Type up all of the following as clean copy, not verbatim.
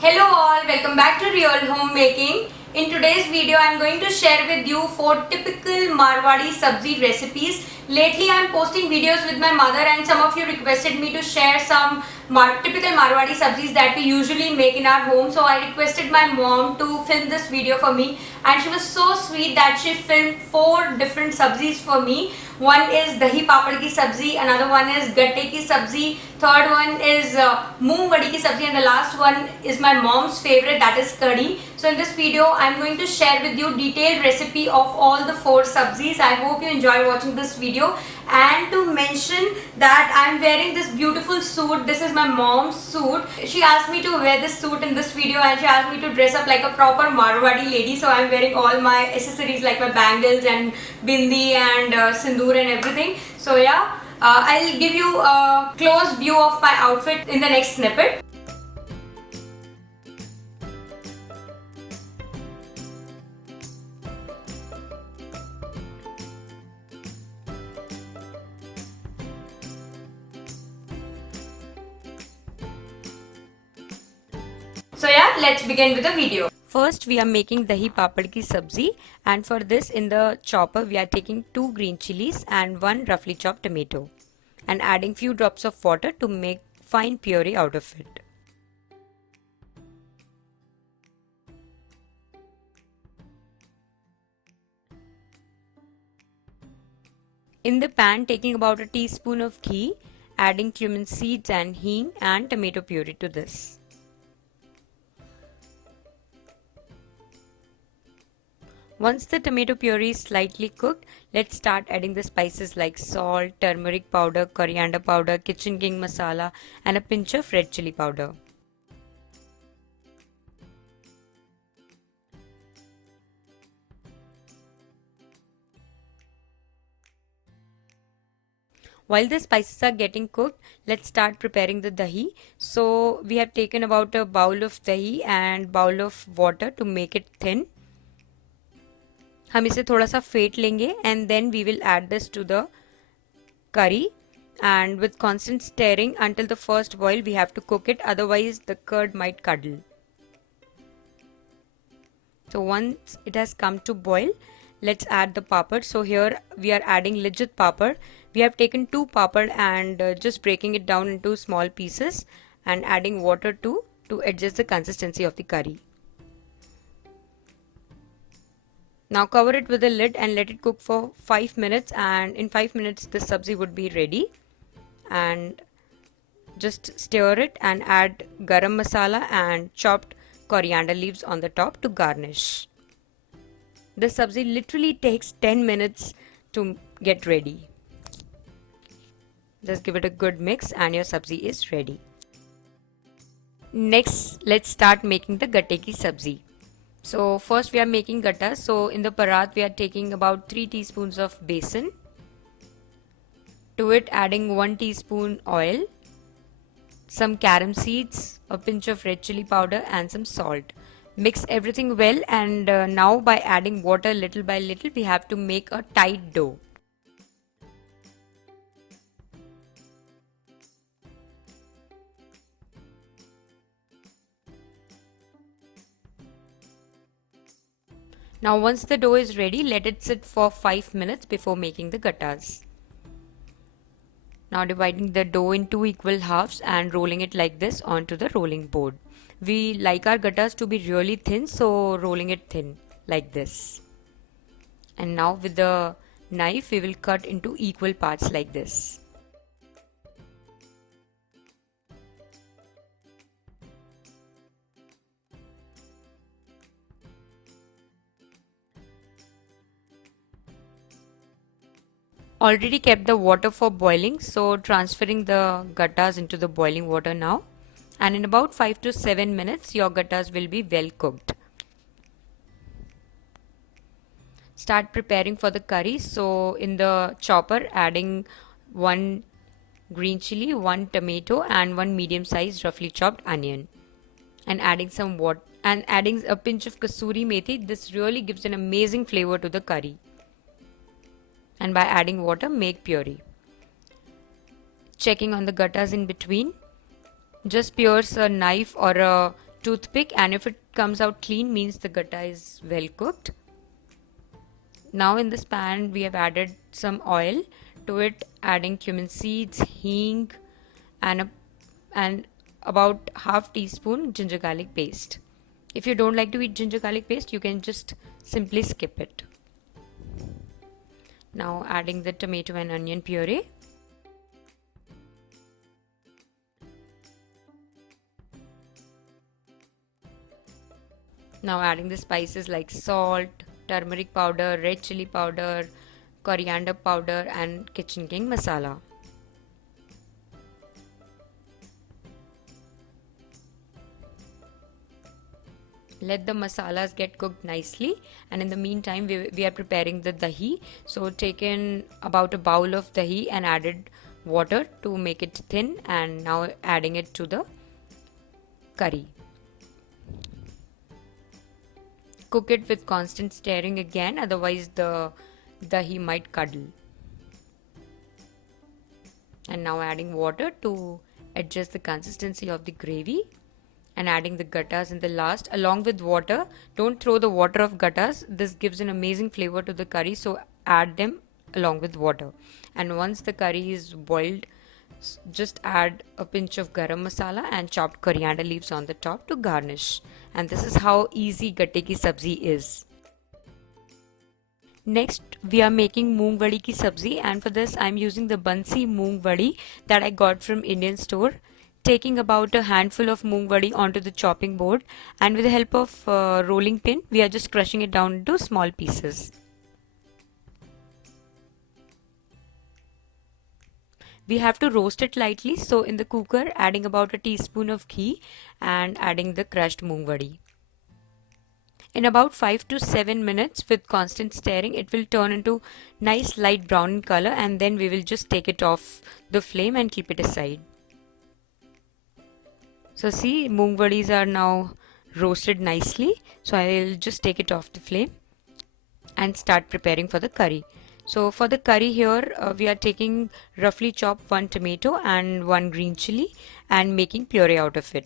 Hello all, welcome back to Real Homemaking. In today's video, I am going to share with you 4 typical Marwadi Subzi recipes. Lately, I am posting videos with my mother and some of you requested me to share some typical Marwadi Subzis that we usually make in our home. So I requested my mom to film this video for me and she was so sweet that she filmed 4 different Subzis for me. One is Dahi Pakoda Subzi, another one is Gatte Subzi, third one is Moong Vadi Subzi, and the last one is my mom's favorite, that is curry. So in this video I am going to share with you detailed recipe of all the 4 Subzis. I hope you enjoy watching this video. And to mention that I am wearing this beautiful suit. This is my mom's suit. She asked me to wear this suit in this video and she asked me to dress up like a proper Marwadi lady. So I am wearing all my accessories like my bangles and bindi and sindoor and everything. So yeah, I'll give you a close view of my outfit in the next snippet. So yeah, let's begin with the video. First we are making Dahi Papad ki Subzi, and for this in the chopper we are taking 2 green chilies and 1 roughly chopped tomato and adding few drops of water to make fine puree out of it. In the pan, taking about a teaspoon of ghee, adding cumin seeds and hing and tomato puree to this. Once the tomato puree is slightly cooked, let's start adding the spices like salt, turmeric powder, coriander powder, kitchen king masala and a pinch of red chili powder. While the spices are getting cooked, let's start preparing the dahi. So we have taken about a bowl of dahi and bowl of water to make it thin. हम इसे थोड़ा सा फेंट लेंगे and then we will add this to the curry, and with constant stirring until the first boil we have to cook it, otherwise the curd might curdle. So once it has come to boil, let's add the papad. So here we are adding legit papad. We have taken 2 papad and just breaking it down into small pieces and adding water to adjust the consistency of the curry. Now cover it with a lid and let it cook for 5 minutes, and in 5 minutes the sabzi would be ready. And just stir it and add garam masala and chopped coriander leaves on the top to garnish. The sabzi literally takes 10 minutes to get ready. Just give it a good mix and your sabzi is ready. Next, let's start making the gatte ki sabzi. So first we are making gatta. So in the parat we are taking about 3 teaspoons of besan. To it adding 1 teaspoon oil, some carom seeds, a pinch of red chili powder and some salt. Mix everything well, and now by adding water little by little we have to make a tight dough. Now once the dough is ready, let it sit for 5 minutes before making the gattas. Now dividing the dough in 2 equal halves and rolling it like this onto the rolling board. We like our gattas to be really thin, so rolling it thin like this. And now with the knife we will cut into equal parts like this. Already kept the water for boiling, so transferring the gattas into the boiling water now, and in about 5 to 7 minutes your gattas will be well cooked. Start preparing for the curry. So in the chopper adding 1 green chili, 1 tomato and 1 medium sized roughly chopped onion, and adding some water and adding a pinch of kasuri methi. This really gives an amazing flavor to the curry. And by adding water, make puree. Checking on the gattas in between. Just pierce a knife or a toothpick, and if it comes out clean means the gatta is well cooked. Now in this pan we have added some oil to it, adding cumin seeds, hing, and about half teaspoon ginger garlic paste. If you don't like to eat ginger garlic paste, you can just simply skip it. Now adding the tomato and onion puree. Now adding the spices like salt, turmeric powder, red chili powder, coriander powder and kitchen king masala. Let the masalas get cooked nicely, and in the meantime we are preparing the dahi. So taken about a bowl of dahi and added water to make it thin, and now adding it to the curry. Cook it with constant stirring again, otherwise the dahi might curdle. And now adding water to adjust the consistency of the gravy, and adding the gattas in the last along with water. Don't throw the water of gattas. This gives an amazing flavor to the curry, so add them along with water. And once the curry is boiled, just add a pinch of garam masala and chopped coriander leaves on the top to garnish. And this is how easy gatte ki sabzi is. Next we are making moong vadi ki sabzi, and for this I am using the bansi moong vadi that I got from Indian store. Taking about a handful of moong vadi onto the chopping board, and with the help of rolling pin we are just crushing it down into small pieces. We have to roast it lightly, so in the cooker adding about a teaspoon of ghee and adding the crushed moong vadi. In about 5 to 7 minutes with constant stirring, it will turn into nice light brown in color, and then we will just take it off the flame and keep it aside. So see, moong vadis are now roasted nicely, so I will just take it off the flame and start preparing for the curry. So for the curry here we are taking roughly chopped 1 tomato and 1 green chili and making puree out of it.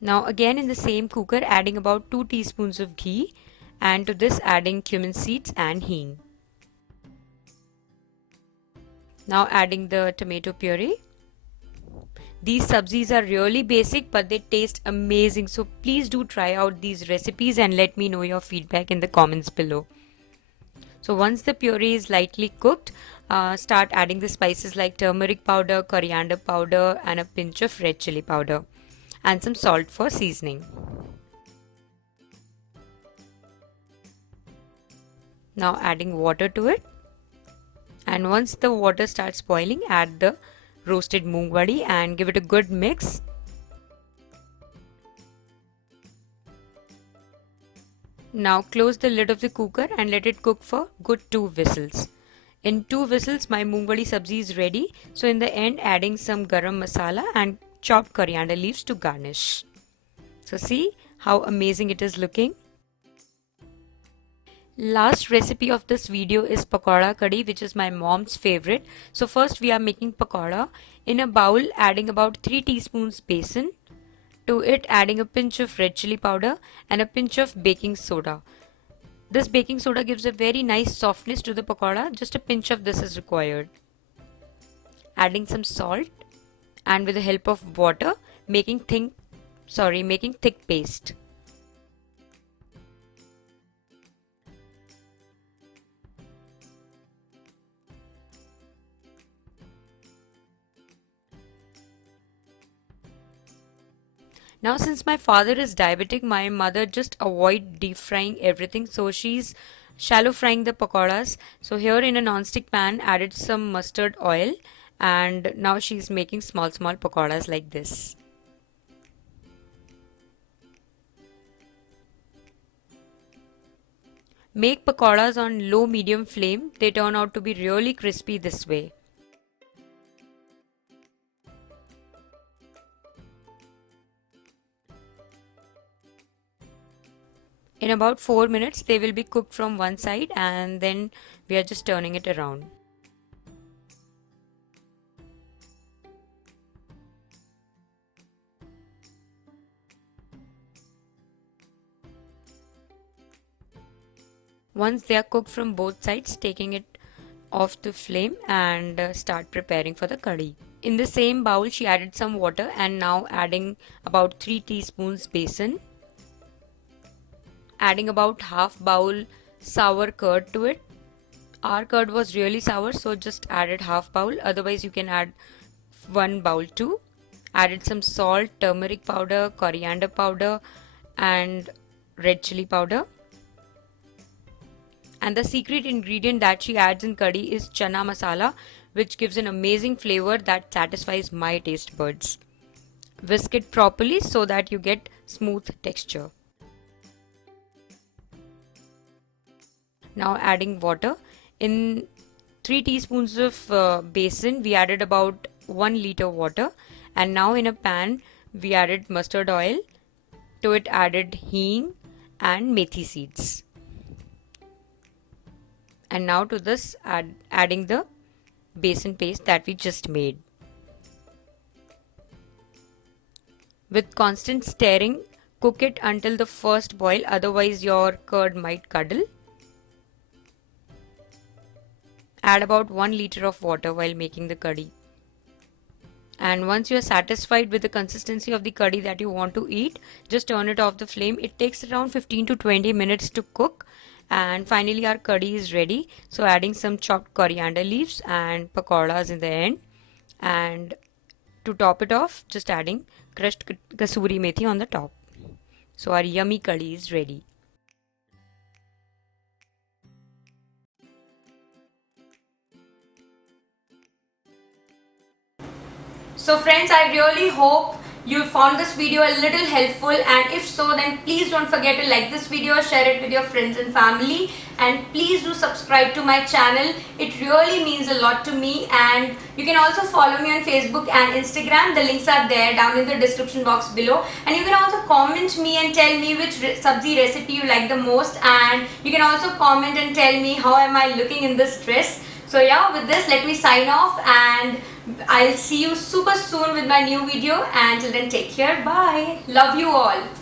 Now again in the same cooker adding about 2 teaspoons of ghee, and to this adding cumin seeds and hing. Now adding the tomato puree. These sabzis are really basic but they taste amazing, so please do try out these recipes and let me know your feedback in the comments below. So once the puree is lightly cooked, start adding the spices like turmeric powder, coriander powder and a pinch of red chili powder and some salt for seasoning. Now adding water to it, and once the water starts boiling add the roasted moong vadi and give it a good mix. Now close the lid of the cooker and let it cook for good 2 whistles. In 2 whistles my moong vadi sabzi is ready, so in the end adding some garam masala and chopped coriander leaves to garnish. So see how amazing it is looking. Last recipe of this video is pakoda khadi, which is my mom's favorite. So first we are making pakoda. In a bowl adding about 3 teaspoons besan, to it adding a pinch of red chili powder and a pinch of baking soda. This baking soda gives a very nice softness to the pakoda. Just a pinch of this is required. Adding some salt and with the help of water making thick paste. Now since my father is diabetic, my mother just avoid deep frying everything, so she's shallow frying the pakodas. So here in a non-stick pan added some mustard oil, and now she's making small pakodas like this. Make pakodas on low medium flame. They turn out to be really crispy this way. In about 4 minutes they will be cooked from one side, and then we are just turning it around. Once they are cooked from both sides, taking it off the flame and start preparing for the curry. In the same bowl, she added some water and now adding about 3 teaspoons besan, adding about half bowl sour curd to it. Our curd was really sour, so just added half bowl, otherwise you can add 1 bowl too. Added some salt, turmeric powder, coriander powder and red chili powder. And the secret ingredient that she adds in curry is chana masala, which gives an amazing flavor that satisfies my taste buds. Whisk it properly so that you get smooth texture. Now adding water. In 3 teaspoons of besan, we added about 1 liter water, and now in a pan we added mustard oil. To it added hing and methi seeds. And now to this adding the besan paste that we just made. With constant stirring, cook it until the first boil, otherwise your curd might curdle. Add about 1 liter of water while making the curry. And once you are satisfied with the consistency of the curry that you want to eat, just turn it off the flame. It takes around 15 to 20 minutes to cook. And finally our curry is ready. So adding some chopped coriander leaves and pakoras in the end. And to top it off, just adding crushed kasuri methi on the top. So our yummy curry is ready. So friends, I really hope you found this video a little helpful, and if so, then please don't forget to like this video, share it with your friends and family, and please do subscribe to my channel. It really means a lot to me. And you can also follow me on Facebook and Instagram. The links are there down in the description box below, and you can also comment me and tell me which sabzi recipe you like the most, and you can also comment and tell me how am I looking in this dress. So yeah, with this, let me sign off, and I'll see you super soon with my new video. And till then, take care. Bye. Love you all.